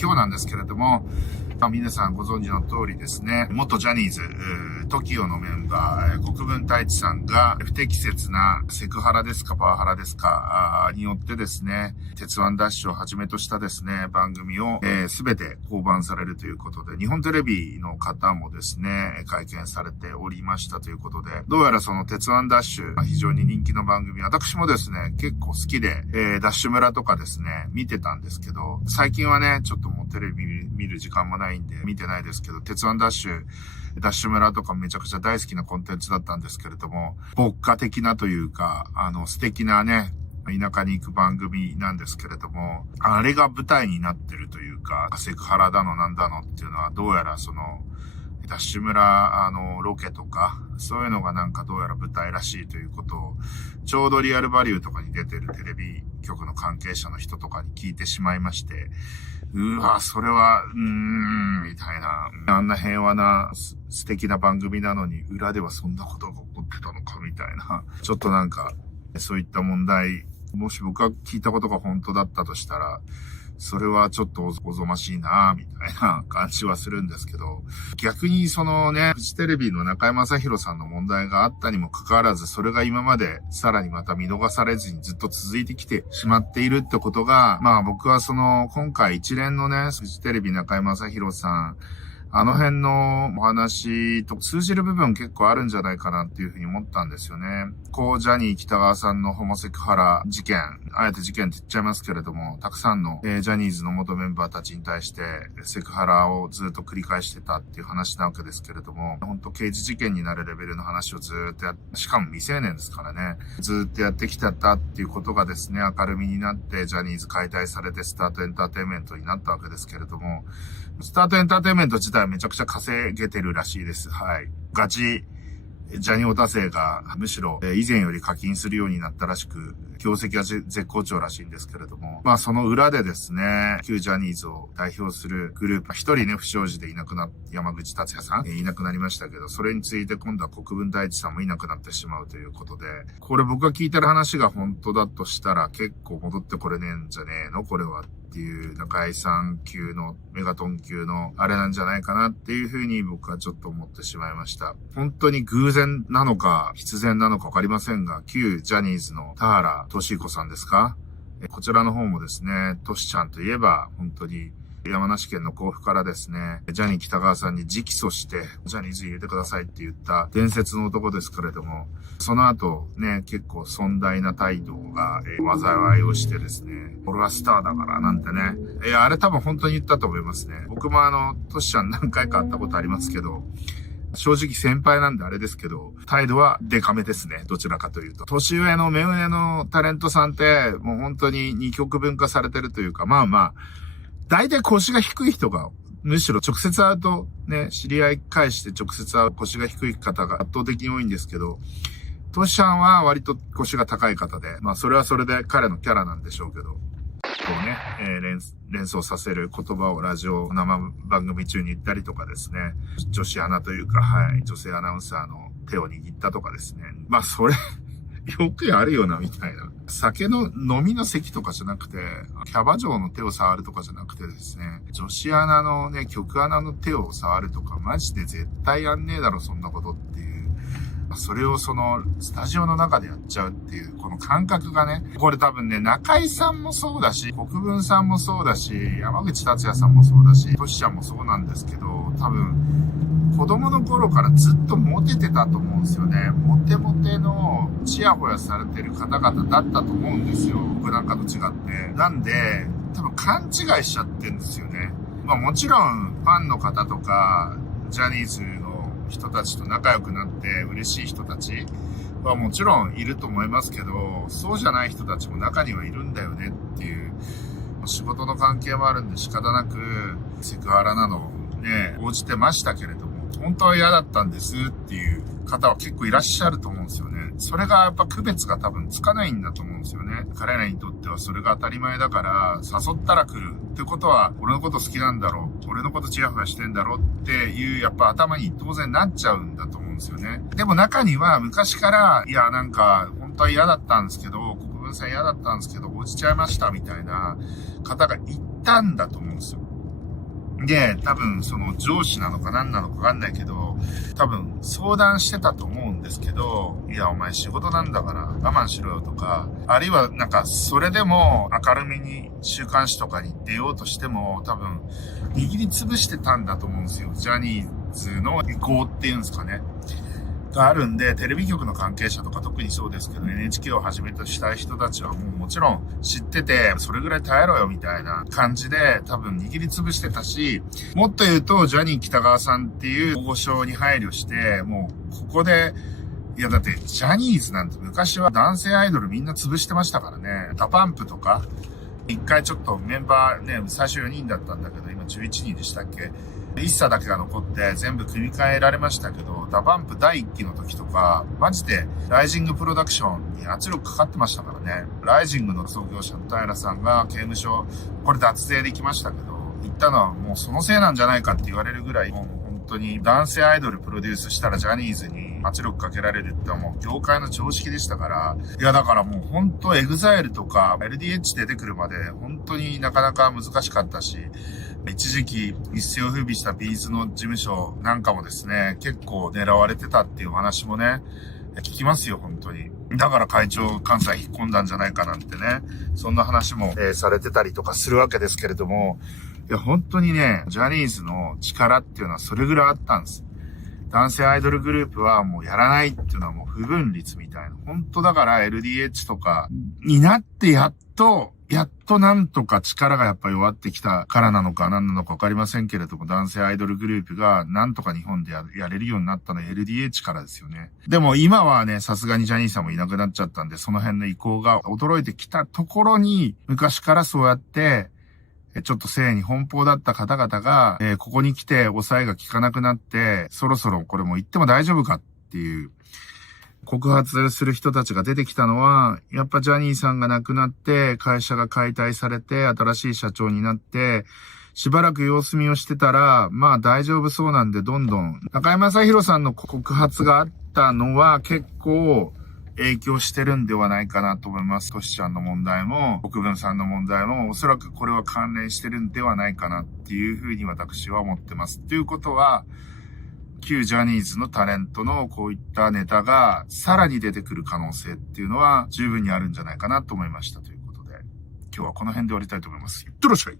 今日なんですけれども、皆さんご存知の通りですね、元ジャニーズ、TOKIO のメンバー、国分太一さんが不適切なセクハラですかパワハラですかによってですね、鉄腕ダッシュをはじめとしたですね、番組をすべて降板されるということで、日本テレビの方もですね、会見されておりましたということで、どうやらその鉄腕ダッシュ、非常に人気の番組、私もですね、結構好きで、ダッシュ村とかですね、見てたんですけど、最近はね、ちょっともうテレビ見る時間もないんで見てないですけど、鉄腕ダッシュ村とかめちゃくちゃ大好きなコンテンツだったんですけれども、牧歌的なというか、素敵なね、田舎に行く番組なんですけれども、あれが舞台になってるというか、セクハラだのなんだのっていうのはどうやらその、ダッシュ村、ロケとか、そういうのがなんかどうやら舞台らしいということを、ちょうどリアルバリューとかに出てるテレビ局の関係者の人とかに聞いてしまいまして、それは、みたいな。あんな平和な素敵な番組なのに、裏ではそんなことが起こってたのかみたいな。ちょっとなんか、そういった問題、もし僕が聞いたことが本当だったとしたら、それはちょっとおぞましいなみたいな感じはするんですけど、逆にそのね、フジテレビの中居正広さんの問題があったにもかかわらず、それが今までさらにまた見逃されずにずっと続いてきてしまっているってことが、まあ僕はその今回一連のね、フジテレビ中居正広さん、あの辺のお話と通じる部分結構あるんじゃないかなっていうふうに思ったんですよね。ジャニー喜多川さんのホモセクハラ事件、あえて事件って言っちゃいますけれども、たくさんの、ジャニーズの元メンバーたちに対してセクハラをずっと繰り返してたっていう話なわけですけれども、本当刑事事件になるレベルの話をずっとしかも未成年ですからね、ずっとやってきてたっていうことがですね、明るみになってジャニーズ解体されてスタートエンターテインメントになったわけですけれども、スタートエンターテインメント自体はめちゃくちゃ稼げてるらしいです。はい。ガチ、ジャニオタ生がむしろ以前より課金するようになったらしく、業績は絶好調らしいんですけれども、まあその裏でですね、旧ジャニーズを代表するグループ、一人ね、不祥事でいなくなっ山口達也さん、いなくなりましたけど、それについて今度は国分太一さんもいなくなってしまうということで、これ僕が聞いてる話が本当だとしたら結構戻ってこれねえんじゃねえのこれはっていう中井さん級のメガトン級のあれなんじゃないかなっていうふうに僕はちょっと思ってしまいました。本当に偶然なのか必然なのかわかりませんが、旧ジャニーズの田原俊彦さんですか？こちらの方もですね、トシちゃんといえば本当に山梨県の甲府からですね、ジャニー喜多川さんに直訴して、ジャニーズ入れてくださいって言った伝説の男ですけれども、その後ね、結構尊大な態度が、災いをしてですね、俺はスターだからなんてね、あれ多分本当に言ったと思いますね。僕もトシちゃん何回か会ったことありますけど、正直先輩なんであれですけど、態度はデカめですね。どちらかというと。年上の目上のタレントさんって、もう本当に二極分化されてるというか、まあまあ、大体腰が低い人が、むしろ直接会うとね、知り合い返して直接会う腰が低い方が圧倒的に多いんですけど、トシちゃんは割と腰が高い方で、まあそれはそれで彼のキャラなんでしょうけど、こうね、連想させる言葉をラジオ生番組中に言ったりとかですね、女子アナというか、はい、女性アナウンサーの手を握ったとかですね、まあそれ、よくあるよな、みたいな。酒の飲みの席とかじゃなくて、キャバ嬢の手を触るとかじゃなくてですね、女子アナのね、局アナの手を触るとか、マジで絶対やんねえだろ、そんなことっていう。それをその、スタジオの中でやっちゃうっていう、この感覚がね、これ多分ね、中井さんもそうだし、国分さんもそうだし、山口達也さんもそうだし、トシちゃんもそうなんですけど、多分、子供の頃からずっとモテてたと思うんですよね。モテモテのチヤホヤされてる方々だったと思うんですよ。僕なんかと違って。なんで、多分勘違いしちゃってるんですよね。まあもちろんファンの方とか、ジャニーズの人たちと仲良くなって嬉しい人たちはもちろんいると思いますけど、そうじゃない人たちも中にはいるんだよねっていう、仕事の関係もあるんで仕方なくセクハラなのね、応じてましたけれども、本当は嫌だったんですっていう方は結構いらっしゃると思うんですよね。それがやっぱ区別が多分つかないんだと思うんですよね。彼らにとってはそれが当たり前だから、誘ったら来るってことは、俺のこと好きなんだろう、俺のことチヤホヤしてんだろうっていう、やっぱ頭に当然なっちゃうんだと思うんですよね。でも中には昔から、いやなんか本当は嫌だったんですけど、国分さん嫌だったんですけど、落ちちゃいましたみたいな方がいたんだと思うんですよ。で、多分その上司なのか何なのかわかんないけど、多分相談してたと思うんですけど、いやお前仕事なんだから我慢しろよとか、あるいはなんかそれでも明るめに週刊誌とかに出ようとしても多分握りつぶしてたんだと思うんですよ。ジャニーズの意向っていうんですかね。があるんで、テレビ局の関係者とか特にそうですけど、NHK をはじめとした人たちはもちろん知ってて、それぐらい耐えろよみたいな感じで多分握りつぶしてたし、もっと言うとジャニー喜多川さんっていう大御所に配慮して、もうここで、いやだってジャニーズなんて昔は男性アイドルみんな潰してましたからね。ダパンプとか、一回ちょっとメンバーね、最初4人だったんだけど、今11人でしたっけ？一茶だけが残って全部組み替えられましたけど、ダパンプ第1期の時とか、マジでライジングプロダクションに圧力かかってましたからね。ライジングの創業者の平さんが刑務所、これ脱税で行きましたけど、行ったのはもうそのせいなんじゃないかって言われるぐらい、もう本当に男性アイドルプロデュースしたらジャニーズに圧力かけられるってもう業界の常識でしたから、いやだからもう本当エグザイルとか LDH 出てくるまで本当になかなか難しかったし、一時期一世を風靡したビーズの事務所なんかもですね、結構狙われてたっていう話もね、聞きますよ、本当に。だから会長関西引っ込んだんじゃないかなんてね、そんな話も、されてたりとかするわけですけれども、いや、本当にね、ジャニーズの力っていうのはそれぐらいあったんです。男性アイドルグループはもうやらないっていうのはもう不分率みたいな。本当だから LDH とかになってやっとなんとか力がやっぱ弱ってきたからなのか何なのかわかりませんけれども、男性アイドルグループがなんとか日本でやれるようになったのは LDH からですよね。でも今はね、さすがにジャニーさんもいなくなっちゃったんで、その辺の意向が衰えてきたところに、昔からそうやって、ちょっと性に奔放だった方々が、ここに来て抑えが効かなくなって、そろそろこれも言っても大丈夫かっていう、告発する人たちが出てきたのは、やっぱジャニーさんが亡くなって、会社が解体されて、新しい社長になって、しばらく様子見をしてたら、まあ大丈夫そうなんで、どんどん、中山雅宏さんの告発があったのは結構、影響してるんではないかなと思います。トシちゃんの問題も、国分さんの問題も、おそらくこれは関連してるんではないかなっていうふうに私は思ってます。ということは、旧ジャニーズのタレントのこういったネタがさらに出てくる可能性っていうのは十分にあるんじゃないかなと思いましたということで、今日はこの辺で終わりたいと思います。いってらっしゃい。